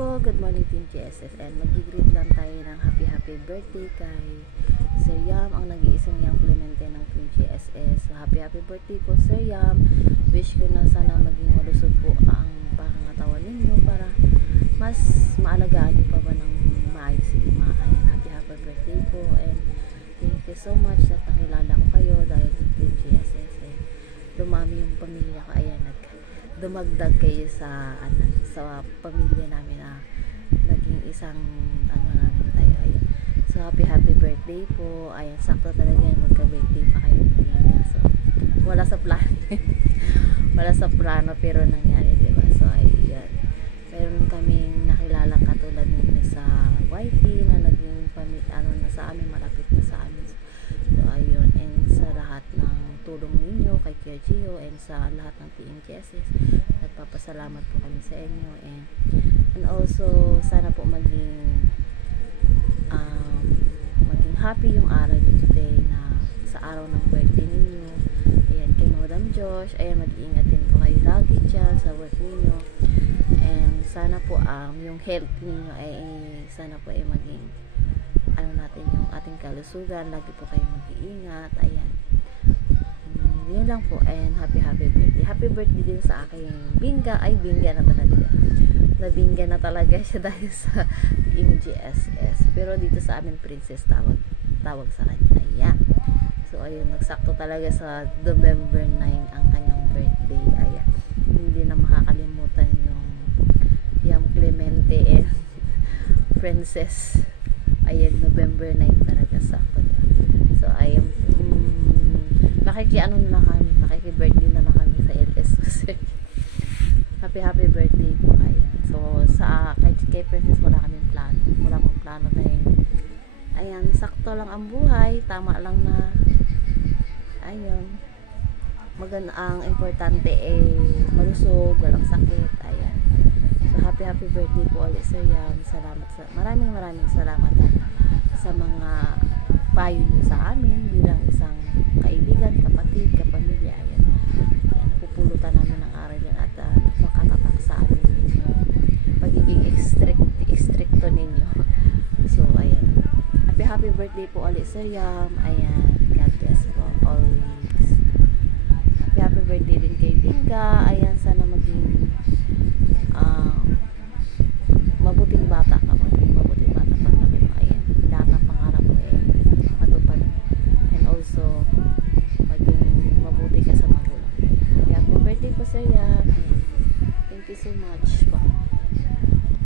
po, good morning Team GSSN. Mag-greet lang tayo ng happy birthday kay Sir Yam, ang nag-iisang Young Clemente ng Team GSS. So happy birthday po Sir Yam. Wish ko na sana maging malusog po ang pangangatawan ninyo para mas maalagaan niyo pa ba ng maayos si Imaay. Happy birthday po, and thank you so much na nakilala ko kayo dahil sa Team GSS. Dumami yung pamilya ko, ayan, dumagdag kayo sa pamilya namin na naging isang namin tayo. Ayan. So happy birthday po. Ayan, sakto talaga yan, magka-birthday pa kayo ni Tina. So wala sa plano wala sa plano pero nangyari, diba? So ayan, meron kaming nakilala katulad ninyo sa YT na naging na sa amin, malapit na sa amin. So ayun, and sa lahat ng tulong ninyo kay Kuya Gio and sa lahat ng Team GSS, nagpapasalamat po kami sa inyo, and also sana po maging happy yung araw nyo today, na sa araw ng birthday ninyo. Ayan, kay Madam Josh, ayan, mag-iingat din po kayo lagi dyan sa work ninyo, and sana po yung health ninyo ay sana po ay maging natin yung ating kalusugan, lagi po kayo mag-iingat. Ayan, yun lang po, and happy birthday din sa aking bingga na talaga, nabingga na talaga siya dahil sa MGSS, pero dito sa amin princess tawag sa kanya. Ayan, so ayun, nagsakto talaga sa November 9 ang kanyang birthday. Ayan, hindi na makakalimutan yung Clemente and princess. Ayan, November 9 talaga sakto niya. So ayun, nakiki-birthday na lang kami sa LS kasi happy birthday po. Ayan, so sa kay princess wala kaming plano dahil ayan, sakto lang ang buhay, tama lang na ayun, maganda, ang importante malusog, walang sakit. Ayan, so happy birthday po ulit Sir Yam. Maraming salamat sa mga payo niyo sa amin bilang isang kaibigan, kapatid, kapamilya. Ayan, napupulutan namin ng aral yan at makatatak sa amin yung pagiging stricto ninyo. So ayan, happy birthday po ulit Sir Yam. Ayan, God bless po always. Happy birthday din kay Bingga. Ayan, sana maging